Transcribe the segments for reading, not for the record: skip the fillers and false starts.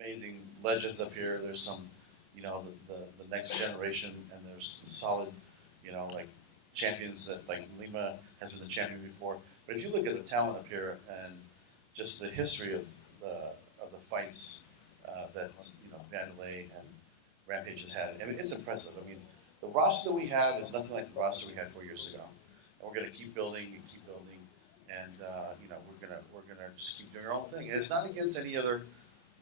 amazing legends up here. There's some, the next generation, and there's solid, like champions that like Lima has been the champion before. But if you look at the talent up here and just the history of the fights that Wanderlei and Rampage has had, I mean, it's impressive. I mean, the roster that we have is nothing like the roster we had 4 years ago, and we're going to keep building and keep building, and we're gonna just keep doing our own thing. And it's not against any other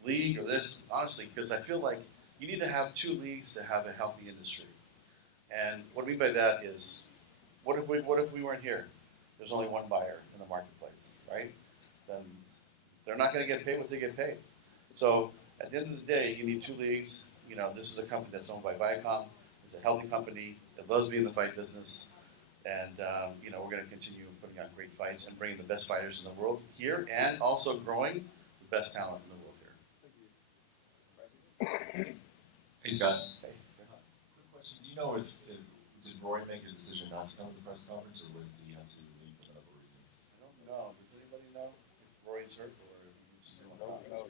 league or this, honestly, because I feel like you need to have two leagues to have a healthy industry. And what I mean by that is, what if we weren't here? There's only one buyer in the marketplace, right? Then they're not going to get paid what they get paid. So at the end of the day, you need two leagues. This is a company that's owned by Viacom. It's a healthy company that loves being in the fight business, and we're going to continue putting on great fights and bringing the best fighters in the world here, and also growing the best talent in the world here. Hey, Scott. Hey. Quick question. Do you know if did Roy make a decision not to come to the press conference, or did he have to leave for medical reasons? I don't know. Does anybody know if Roy's hurt or if he's no.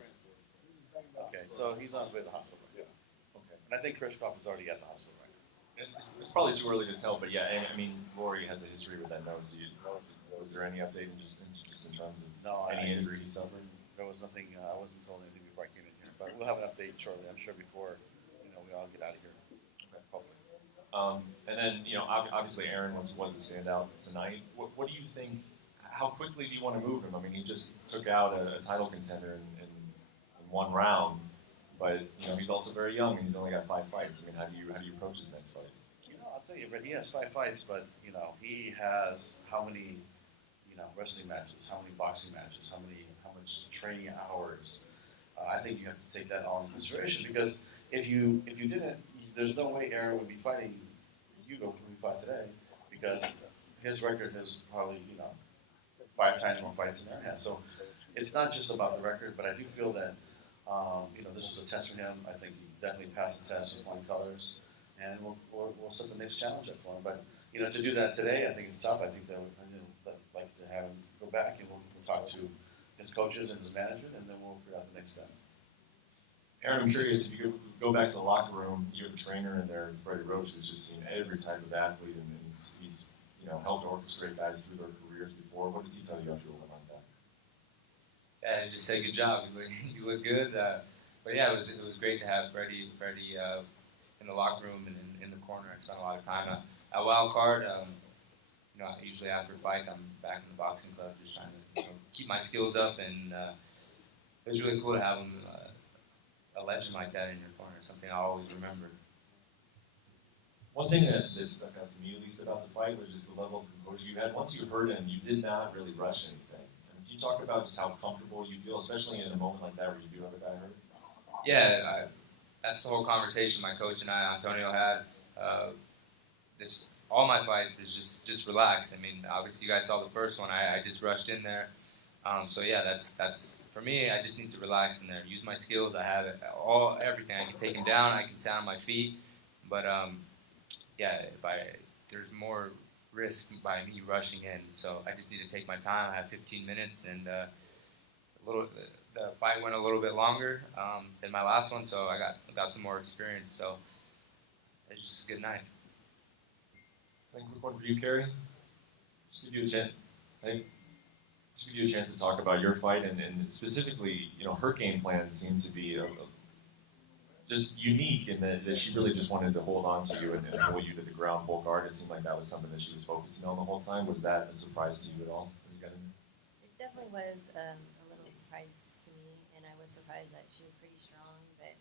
Okay, so he's on his way to the hospital. Yeah. Okay. And I think Chris Crawford's already at the hospital right now. It's probably too early to tell, but yeah, I mean, Rory has a history with that nose. Do you know? Was there any update just in terms of any injury he suffered? There was nothing. I wasn't told anything before I came in here, but we'll have an update shortly. I'm sure before we all get out of here. Okay. Hopefully. And then obviously Aaron was a standout tonight. What do you think? How quickly do you want to move him? I mean, he just took out a title contender in one round, but he's also very young and he's only got 5 fights. I mean, how do you approach his next fight? I'll tell you, but he has 5 fights, but he has how many wrestling matches, how many boxing matches, how much training hours. I think you have to take that all into consideration, because if you didn't, there's no way Aaron would be fighting Hugo when we fought today, because his record is probably 5 times more fights than Aaron has. So it's not just about the record, but I do feel that this was a test for him. I think he definitely passed the test with flying colors, and we'll set the next challenge up for him. But to do that today, I think it's tough. I think that I'd like to have him go back, and we'll talk to his coaches and his management, and then we'll figure out the next step. Aaron, I'm curious, if you could go back to the locker room, you have a trainer in there, Freddie Roach, who's just seen every type of athlete, and he's helped orchestrate guys through their careers before. What does he tell you after a win like that? Yeah, just say good job. You look good. But yeah, it was great to have Freddie in the locker room and in the corner. I spent a lot of time at Wild Card. Usually after a fight, I'm back in the boxing club, just trying to keep my skills up, and it was really cool to have him. A legend like that in your corner, something I always remember. One thing that stuck out to me, at least, about the fight was just the level of composure you had. Once you hurt him, you did not really rush anything. And can you talk about just how comfortable you feel, especially in a moment like that where you do have a guy hurt? Yeah, that's the whole conversation my coach and I, Antonio, had. All my fights is just relax. I mean, obviously you guys saw the first one. I just rushed in there. So yeah, that's for me. I just need to relax in there, use my skills. I have everything. I can take him down. I can stand on my feet. But there's more risk by me rushing in. So I just need to take my time. I have 15 minutes, and the fight went a little bit longer than my last one. So I got some more experience. So it's just a good night. I think quick one for you, Keri. Just give you a chance. Just give you a chance to talk about your fight, and specifically, her game plan seemed to be just unique in that she really just wanted to hold on to you and hold you to the ground full guard. It seemed like that was something that she was focusing on the whole time. Was that a surprise to you at all when you got in there? It definitely was a little surprise to me, and I was surprised that she was pretty strong, but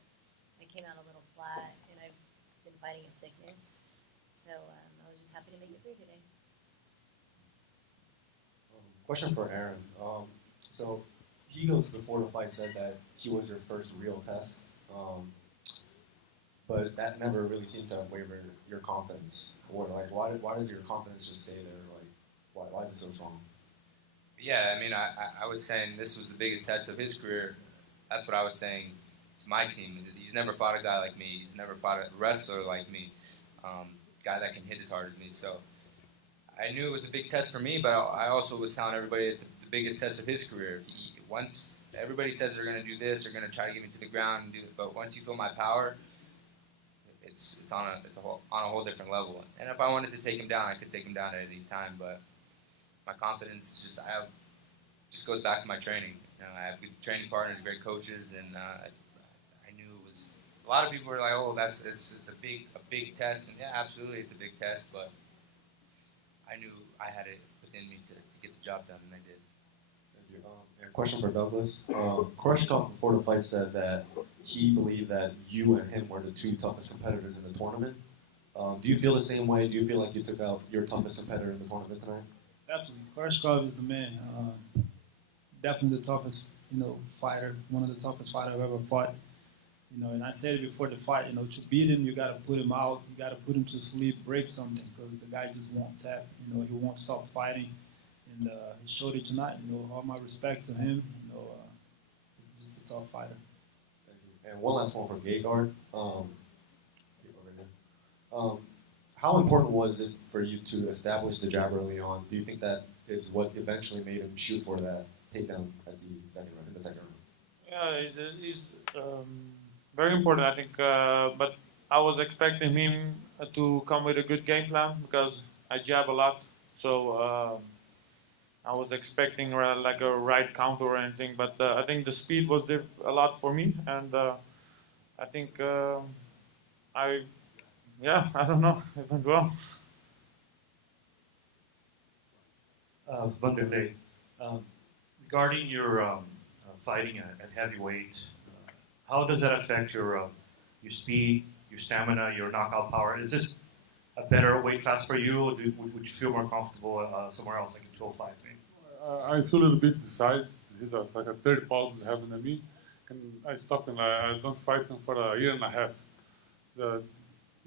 I came out a little flat, and I've been fighting a sickness, so I was just happy to make it through today. Question for Aaron. So Eagles before the fight said that he was your first real test, but that never really seemed to have wavered your confidence. Why did your confidence just stay there? Why is it so strong? Yeah, I mean, I was saying this was the biggest test of his career. That's what I was saying to my team. He's never fought a guy like me. He's never fought a wrestler like me, guy that can hit as hard as me. So I knew it was a big test for me, but I also was telling everybody it's the biggest test of his career. once everybody says they're gonna do this, they're gonna try to get me to the ground and do it, but once you feel my power, it's on a whole different level. And if I wanted to take him down, I could take him down at any time. But my confidence just goes back to my training. You know, I have good training partners, great coaches, and I knew it was. A lot of people were like, "Oh, it's a big test," and yeah, absolutely, it's a big test. But I knew I had it within me to get the job done, and I did. Thank you. And a question for Douglas. Koreshkov before the fight said that he believed that you and him were the two toughest competitors in the tournament. Do you feel the same way? Do you feel like you took out your toughest competitor in the tournament tonight? Definitely. Koreshkov is the man. Definitely the toughest, fighter. One of the toughest fighters I've ever fought. And I said it before the fight. To beat him, you got to put him out. You got to put him to sleep, break something, because the guy just won't tap. He won't stop fighting, and he showed it tonight. All my respect to him. Just a tough fighter. Thank you. And one last one for Gegard. How important was it for you to establish the jab early on? Do you think that is what eventually made him shoot for that takedown at the second round? Yeah, it's very important, I think. But I was expecting him to come with a good game plan because I jab a lot. So I was expecting like a right counter or anything. But I think the speed was a lot for me. And I think I don't know. It went well. Wanderlei, regarding your fighting at heavyweight, how does that affect your speed, your stamina, your knockout power? Is this a better weight class for you, or would you feel more comfortable somewhere else, like in 205 maybe? I feel a little bit the size. He's like a 30 pounds heavier than me. And I stopped him. I don't fight him for a year and a half.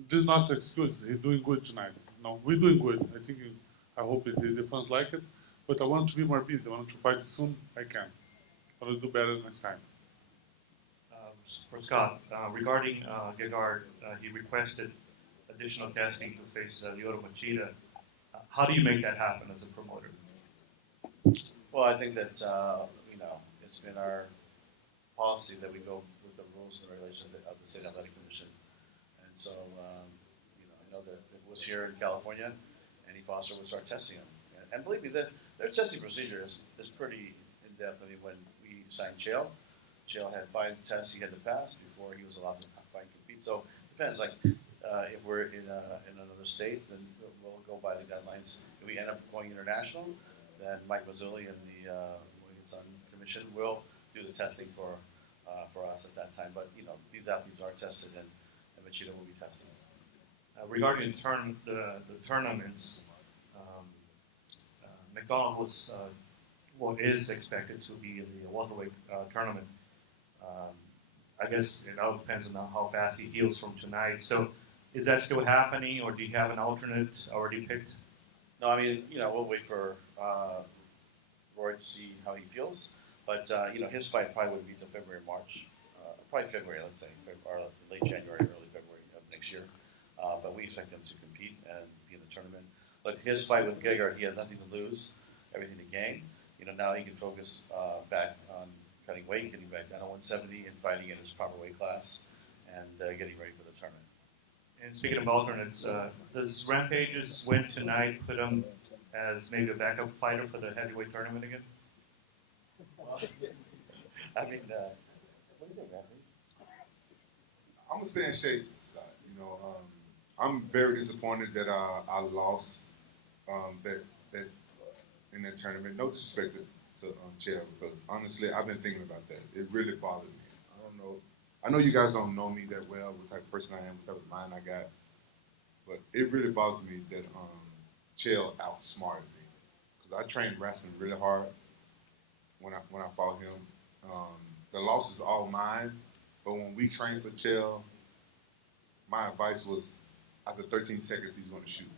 This is not an excuse. He's doing good tonight. No, we're doing good. I hope the fans like it. But I want to be more busy. I want to fight soon. I can. I will do better next time. For Scott, regarding Gegard, he requested additional testing to face Lyoto Machida. How do you make that happen as a promoter? Well, I think that it's been our policy that we go with the rules and regulations of the State Athletic Commission. And so, I know that it was here in California, and Foster would start testing him. And believe me, their testing procedure is pretty in-depth. I mean, when we signed Chael had 5 tests he had to pass before he was allowed to fight and compete. So it depends. Like, if we're in another state, then we'll go by the guidelines. If we end up going international, then Mike Mazzulli and the Williams Commission will do the testing for us at that time. But these athletes are tested, and Machida will be tested. Regarding the tournaments, McDonald is expected to be in the welterweight tournament. I guess it all depends on how fast he heals from tonight. So, is that still happening, or do you have an alternate already picked? No, I mean, we'll wait for Roy to see how he feels. But, his fight probably wouldn't be until February, March. Probably February, let's say, or late January, early February of next year. But we expect him to compete and be in the tournament. But his fight with Gegard, he has nothing to lose, everything to gain. Now he can focus back on cutting weight, getting back down to 170 and fighting in his proper weight class and getting ready for the tournament. And speaking of alternates, does Rampage's win tonight put him as maybe a backup fighter for the heavyweight tournament again? Well, I mean, what do you think, Rampage? I'm gonna stay in shape, Scott. I'm very disappointed that I lost that in that tournament. No disrespect to Chael, because honestly, I've been thinking about that. It really bothered me. I don't know. I know you guys don't know me that well, what type of person I am, what type of mind I got, but it really bothers me that Chael outsmarted me, because I trained wrestling really hard when I fought him. The loss is all mine, but when we trained for Chael, my advice was after 13 seconds he's going to shoot,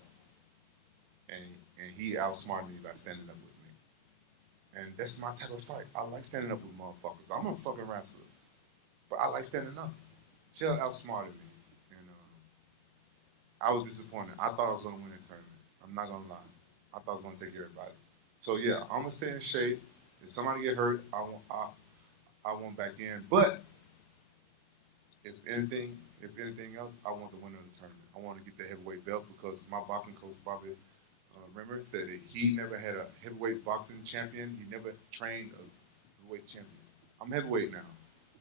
and he outsmarted me by standing up with me. And that's my type of fight. I like standing up with motherfuckers. I'm a fucking wrestler, but I like standing up. Chael outsmarted me, and I was disappointed. I thought I was going to win the tournament. I'm not going to lie. I thought I was going to take everybody. So yeah, I'm going to stay in shape. If somebody get hurt, I want back in. But if anything else, I want the winner of the tournament. I want to get the heavyweight belt because my boxing coach, Bobby Rimmer, said that he never had a heavyweight boxing champion. He never trained a heavyweight champion. I'm heavyweight now.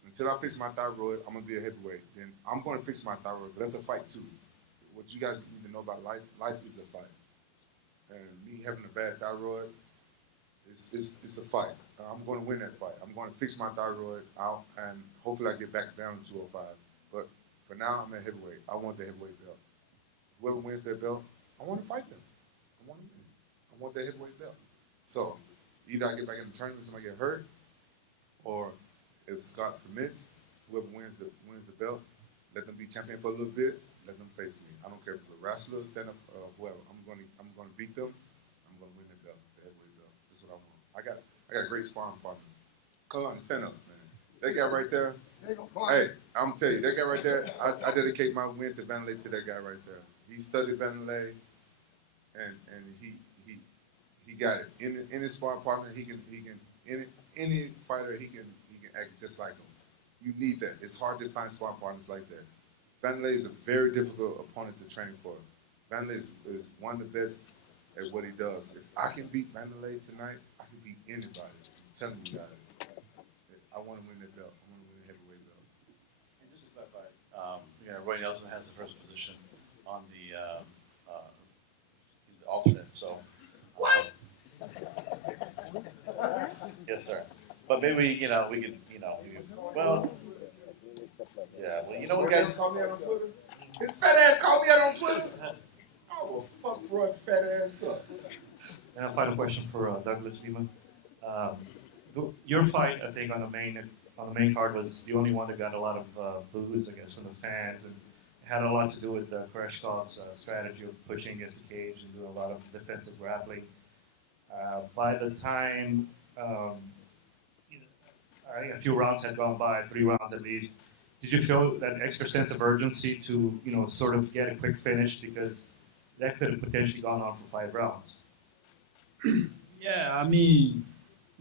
Until I fix my thyroid, I'm going to be a heavyweight. Then I'm going to fix my thyroid, but that's a fight too. What you guys need to know about life is a fight. And me having a bad thyroid, it's a fight. I'm going to win that fight. I'm going to fix my thyroid out, and hopefully I get back down to 205. But for now, I'm a heavyweight. I want the heavyweight belt. Whoever wins that belt, I want to fight them. I want to win. I want that heavyweight belt. So either I get back in the tournament, somebody get hurt, or if Scott permits, whoever wins the belt, let them be champion for a little bit. Let them face me. I don't care if it's a wrestler, stand up, whoever. I'm going to beat them. I'm going to win the belt, the heavyweight belt. That's what I want. I got great sparring partners. Come on, stand up, man. That guy right there. Hey, I'm gonna tell you, that guy right there. I dedicate my win to Wanderlei, to that guy right there. He studied Wanderlei, and he got it. In his sparring partner, he can any fighter he can act just like him. You need that. It's hard to find sparring partners like that. Wanderlei is a very difficult opponent to train for. Wanderlei is one of the best at what he does. If I can beat Wanderlei tonight, I can beat anybody. I'm telling you guys. I want to win that belt. I want to win the heavyweight belt. And just to clarify, Roy Nelson has the first position on the he's the alternate. So what? Yes, sir. But maybe we could well. Yeah, well, you know what, guys? His fat ass called me out on Twitter. I will fuck Roy fat ass up. And a final question for Douglas Lima. Your fight, I think, on the main card was the only one that got a lot of boos, I guess, from the fans, and it had a lot to do with Koreshkov's strategy of pushing against the cage and doing a lot of defensive grappling. By the time a few rounds had gone by, 3 rounds at least, did you feel that extra sense of urgency to, sort of get a quick finish, because that could have potentially gone on for 5 rounds? Yeah, I mean,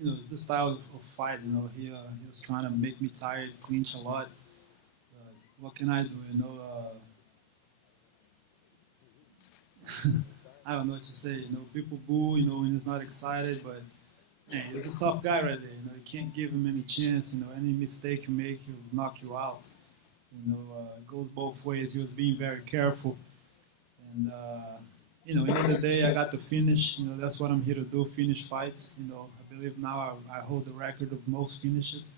it's the style of fight. He was trying to make me tired, clinch a lot. What can I do? I don't know what to say. People boo. When he's not excited, but man, he's a tough guy right there. You can't give him any chance. Any mistake you make, he'll knock you out. It goes both ways. He was being very careful, and at the end of the day, I got the finish. That's what I'm here to do, finish fights. I believe now I hold the record of most finishes,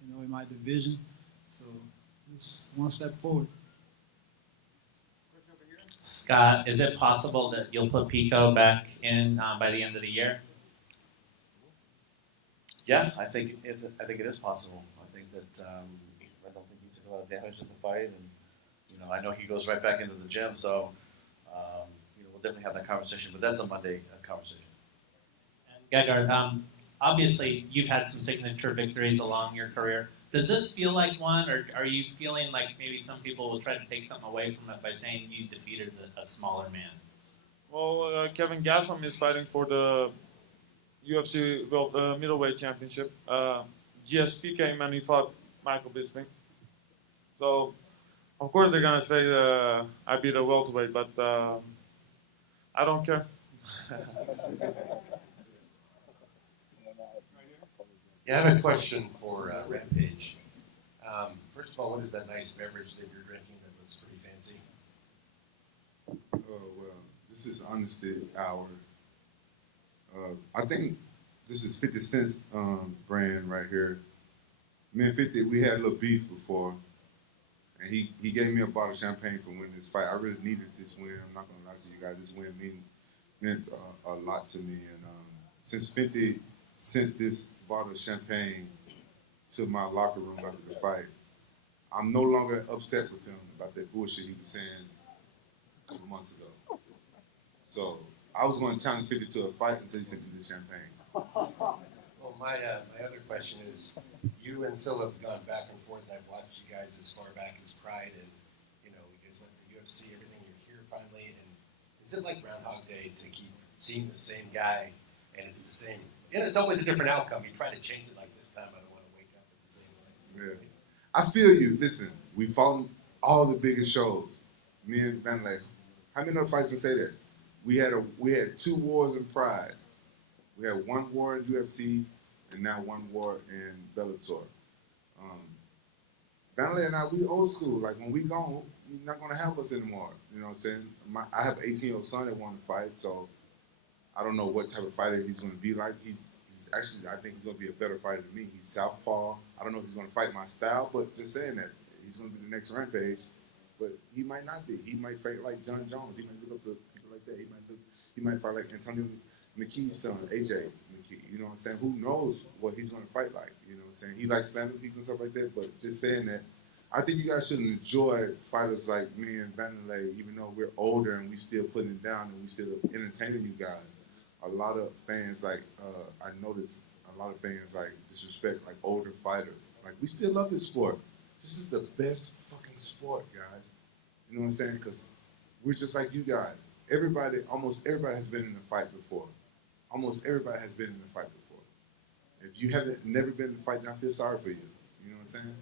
in my division. So just one step forward. Scott, is it possible that you'll put Pico back in by the end of the year? Yeah, I think it is possible. I think that I don't think he took a lot of damage in the fight, and I know he goes right back into the gym. So we'll definitely have that conversation. But that's a Monday conversation. And Gegard, obviously you've had some signature victories along your career. Does this feel like one, or are you feeling like maybe some people will try to take something away from it by saying you defeated a smaller man? Well, Kevin Gastelum is fighting for the UFC middleweight championship. GSP came and he fought Michael Bisping. So, of course they're going to say I beat a welterweight, but I don't care. Yeah, I have a question for Rampage. First of all, what is that nice beverage that you're drinking that looks pretty fancy? Well, this is Honesty Hour. I think this is 50 Cent's brand right here. Me and 50, we had a little beef before, and he gave me a bottle of champagne for winning this fight. I really needed this win. I'm not going to lie to you guys. This win meant a lot to me. And since 50 sent this bottle of champagne to my locker room after the fight, I'm no longer upset with him about that bullshit he was saying a couple months ago. So I was going to challenge 50 to a fight until he sent me this champagne. Well, my other question is, you and Silva have gone back and forth. I've watched you guys as far back as Pride, and you guys went to UFC, everything. You're here finally, and is it like Groundhog Day to keep seeing the same guy, and it's the same Yeah, it's always a different outcome. You try to change it like this time. I don't want to wake up at the same place. Yeah. I feel you. Listen, we fought all the biggest shows. Me and Wanderlei. How many other fights can say that? We had 2 wars in Pride. We had 1 war in UFC, and now 1 war in Bellator. Wanderlei and I, we old school. Like when we gone, you're not gonna help us anymore. You know what I'm saying? I have an 18-year-old son that wanted to fight, so I don't know what type of fighter he's gonna be like. He's actually, I think he's gonna be a better fighter than me. He's southpaw. I don't know if he's gonna fight my style, but just saying that he's gonna be the next Rampage. But he might not be. He might fight like John Jones. He might look up to people like that. He might fight like Antonio McKee's son, AJ McKee. You know what I'm saying? Who knows what he's gonna fight like? You know what I'm saying? He likes slamming people and stuff like that. But just saying that, I think you guys should enjoy fighters like me and Wanderlei, even though we're older and we still putting it down and we still entertaining you guys. A lot of fans I noticed a lot of fans disrespect like older fighters. Like we still love this sport. This is the best fucking sport, guys. You know what I'm saying? Because we're just like you guys. Almost everybody has been in a fight before. Almost everybody has been in a fight before. If you haven't never been in a fight, then I feel sorry for you. You know what I'm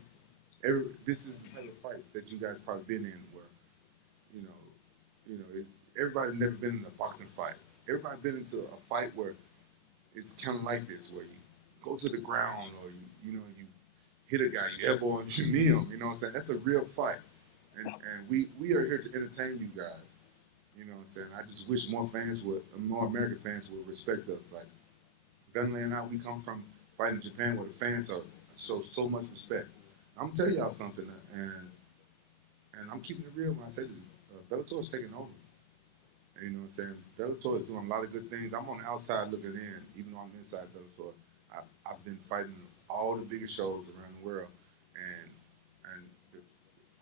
saying? This is the kind of fight that you guys probably been in where, everybody's never been in a boxing fight. Everybody's been into a fight where it's kind of like this, where you go to the ground or you hit a guy, you elbow him, you knee him. You know what I'm saying? That's a real fight, and we are here to entertain you guys. You know what I'm saying? I just wish more American fans would respect us. Like Wanderlei and I, we come from fighting Japan where the fans show so much respect. I'm gonna tell y'all something, and I'm keeping it real when I say this. Bellator is taking over. And you know what I'm saying? Bellator is doing a lot of good things. I'm on the outside looking in, even though I'm inside Bellator. I've been fighting all the biggest shows around the world, and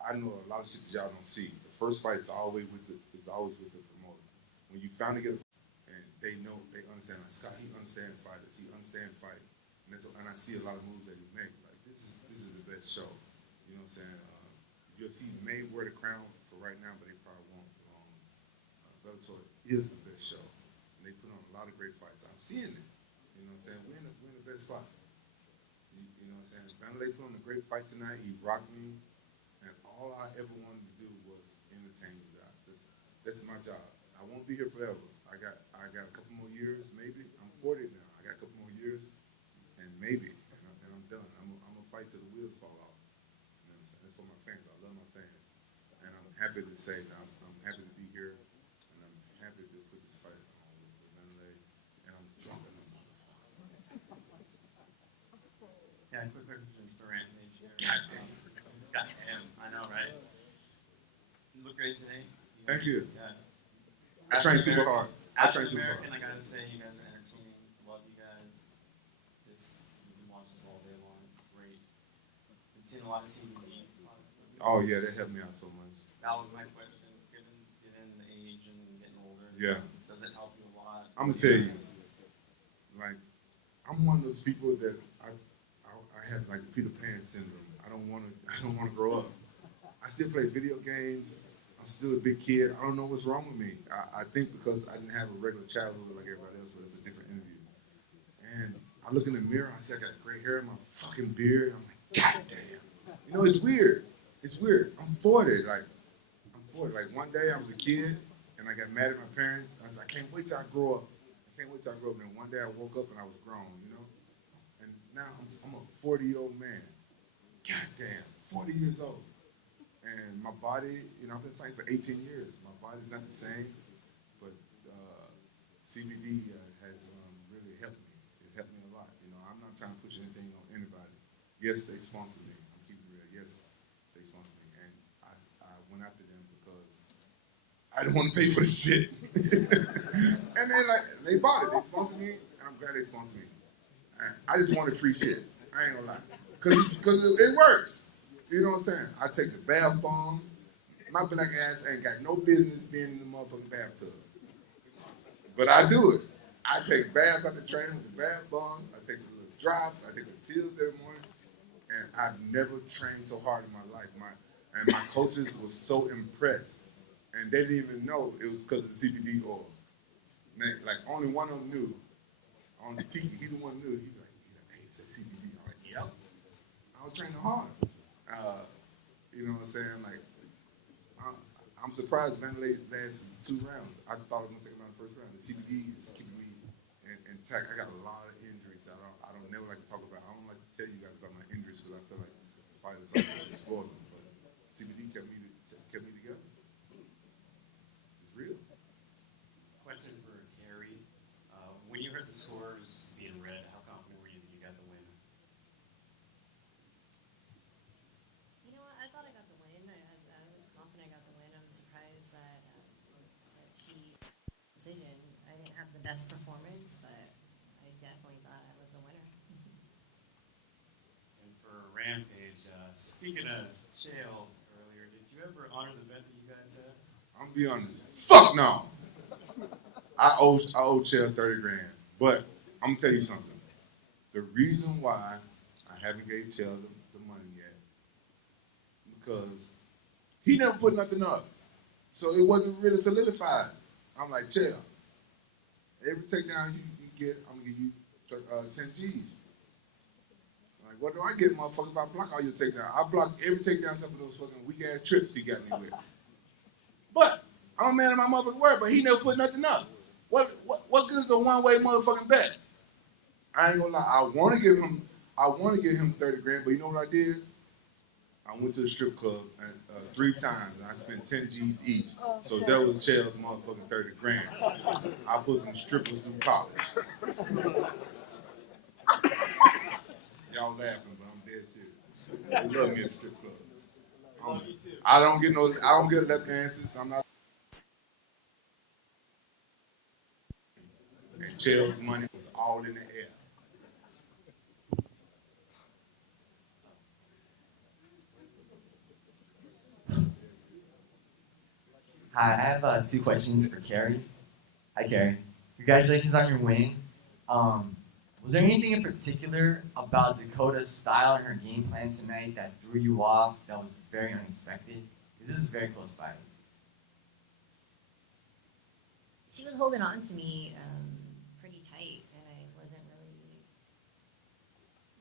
I know a lot of shit that y'all don't see. The first fight is always with the promoter. When you finally get, and they understand. Like Scott, he understands fighters. He understands fight, and I see a lot of moves that he makes. Like this is the best show. You know what I'm saying? UFC may wear the crown for right now, but they probably won't. Bellator is the best show. And they put on a lot of great fights. I'm seeing it. You know what I'm saying? We're in the best spot. You know what I'm saying? Wanderlei put on a great fight tonight. He rocked me. And all I ever wanted to do was entertain you guys. That's my job. I won't be here forever. I got a couple more years, maybe. I'm 40 now. I got a couple more years, and maybe, and I'm done. I'm gonna fight till the wheels fall off. You know what I'm saying? That's for my fans. I love my fans, and I'm happy to say that I'm happy to be here. Happy to put this fight on with Wanderlei, and I'm drunk enough. Yeah, quick question for Rampage here. Goddamn. I know, right? You look great today. Thank you. Yeah. I train super hard. African American, I gotta say, you guys are entertaining. Love you guys. You can watch this all day long. It's great. Been seeing a lot of CBD. Oh yeah, that helped me out so much. That was my question. Given the age and getting older, Yeah. Does it help you a lot? I'm gonna tell you, like, I'm one of those people that I have like Peter Pan syndrome. I don't want to grow up. I still play video games. I'm still a big kid. I don't know what's wrong with me. I think because I didn't have a regular childhood like everybody else, but it's a different interview. And I look in the mirror, I see I got gray hair in my fucking beard. I'm like, God damn. You know, it's weird. It's weird. I'm 40. Like one day I was a kid and I got mad at my parents. I said, I can't wait till I grow up. And then one day I woke up and I was grown, you know? And now I'm a 40-year-old man. God damn, 40 years old. And my body, I've been fighting for 18 years. My body's not the same, but CBD has really helped me. It helped me a lot. I'm not trying to push anything on anybody. Yes, they sponsor me. I'm keeping it real. Yes, they sponsor me. And I went after them because I didn't want to pay for the shit. And they bought it. They sponsored me, and I'm glad they sponsored me. I just wanted free shit. I ain't gonna lie. Because it works. You know what I'm saying? I take the bath bombs. My black ass ain't got no business being in the motherfucking bathtub. But I do it. I take baths out the training with the bath bombs. I take the little drops. I take the pills every morning. And I've never trained so hard in my life. My coaches were so impressed. And they didn't even know it was because of the CBD oil. Like, only one of them knew. on the TV. He the one who knew. He like, hey, it's a CBB. I'm like, yep. I was training hard. You know what I'm saying? Like, I'm surprised Wanderlei lasted 2 rounds. I thought I was gonna take him out the first round. The CBD is keeping me intact. I got a lot of injuries. I don't never like to talk about. I don't like to tell you guys about my injuries because I feel like fighters are spoil them. But CBD kept me together. It's real. Question for Keri. When you heard the scores being read, how confident were you that you got the win? You know what? I thought I got the win. I was confident I got the win. I'm surprised that she decision. I didn't have the best performance, but I definitely thought I was the winner. And for Rampage, speaking of Chael earlier, did you ever honor the bet that you guys had? I'm gonna be honest. Fuck no. I owe Chael 30 grand. But I'm gonna tell you something. The reason why I haven't gave Chael the money yet, because he never put nothing up. So it wasn't really solidified. I'm like, Chael, every takedown you get, I'm gonna give you 10 G's. Like, what do I get, motherfucker, if I block all your takedowns? I block every takedown except for those fucking weak ass trips he got me with. But I'm a man of my motherfucking word, but he never put nothing up. What good is a one-way motherfucking bet? I ain't gonna lie. I want to give him 30 grand, but you know what I did? I went to the strip club 3 times and I spent 10 G's each. So that was Chael's motherfucking 30 grand. I put some strippers through college. Y'all laughing, but I'm dead serious. They love me at the strip club. I don't get left dances. I'm not. And Chael's money was all in the air. Hi, I have 2 questions for Keri. Hi, Keri. Congratulations on your win. Was there anything in particular about Dakota's style and her game plan tonight that threw you off, that was very unexpected? Because this is a very close fight. She was holding on to me pretty tight, and I wasn't really.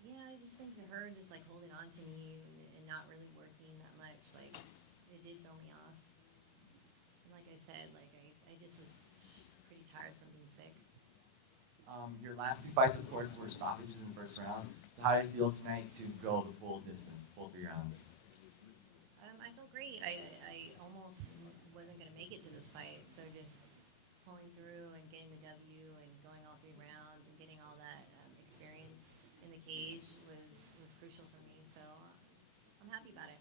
Yeah, I just think to her just like holding on to me and not really working that much, like it did throw me off. And like I said, like I just was pretty tired from being sick. Your last 2 fights, of course, were stoppages in the first round. So how did it feel tonight to go the full distance, full 3 rounds? I felt great. I almost wasn't going to make it to this fight, so just pulling through and getting the W and going all 3 rounds and getting all that experience in the cage was crucial for me. So I'm happy about it.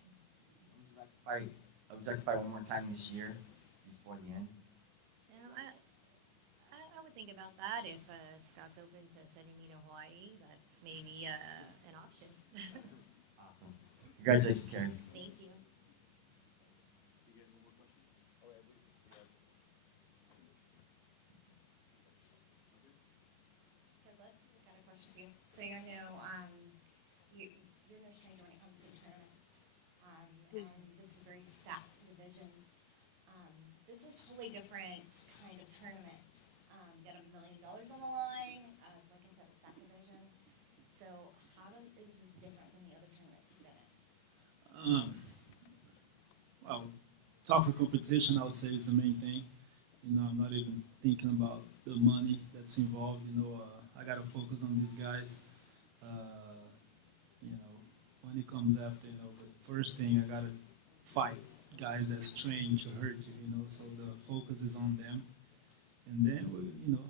Would you like to fight one more time this year before the end? I would think about that if Scott's open to sending me to Hawaii. That's maybe an option. Awesome. Congratulations, Keri. Thank you. Douglas, I've got a question for you. So I know you're no stranger when it comes to tournaments, and this is a very stacked division. This is a totally different kind of tournament. You got $1 million on the line, like I said, a stacked division. So is this different than the other tournaments you've been in? Well, tougher competition, I would say, is the main thing. You know, I'm not even thinking about the money that's involved. You know, I got to focus on these guys. You know, money comes after, you know, but first thing, I got to fight guys that's trained to hurt you, you know, so the focus is on them. And then, you know,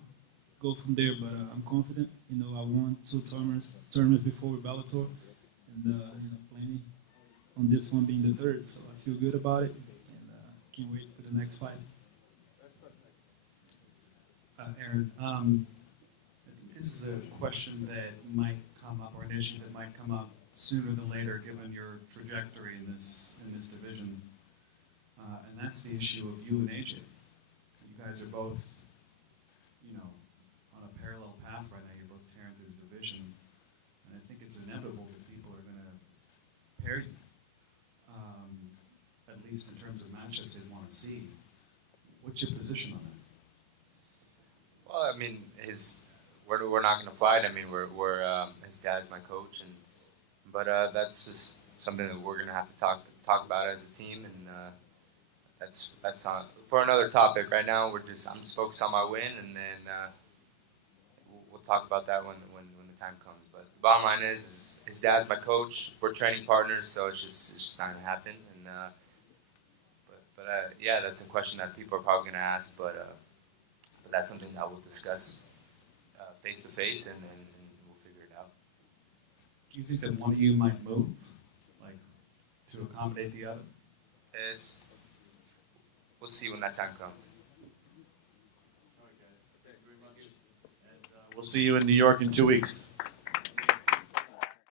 go from there. But I'm confident. You know, I won 2 tournaments before with Bellator. And, you know, plenty on this one being the 3rd. So I feel good about it. And can't wait for the next fight. Aaron, this is a question that might come up, or an issue that might come up sooner than later, given your trajectory in this division, and that's the issue of you and AJ. You guys are both, you know, on a parallel path right now. You're both tearing through the division, and I think it's inevitable that people are going to pair you, at least in terms of matchups they want to see. What's your position on that? Well, I mean, we're not gonna fight. I mean, we're his dad's my coach, but that's just something that we're gonna have to talk about as a team, and that's for another topic. Right now, I'm just focused on my win, and then we'll talk about that when the time comes. But the bottom line is his dad's my coach. We're training partners, so it's just not gonna happen. And yeah, that's a question that people are probably gonna ask, but that's something that we'll discuss face to face, and we'll figure it out. Do you think that one of you might move, like, to accommodate the other? We'll see when that time comes. We'll see you in New York in 2 weeks.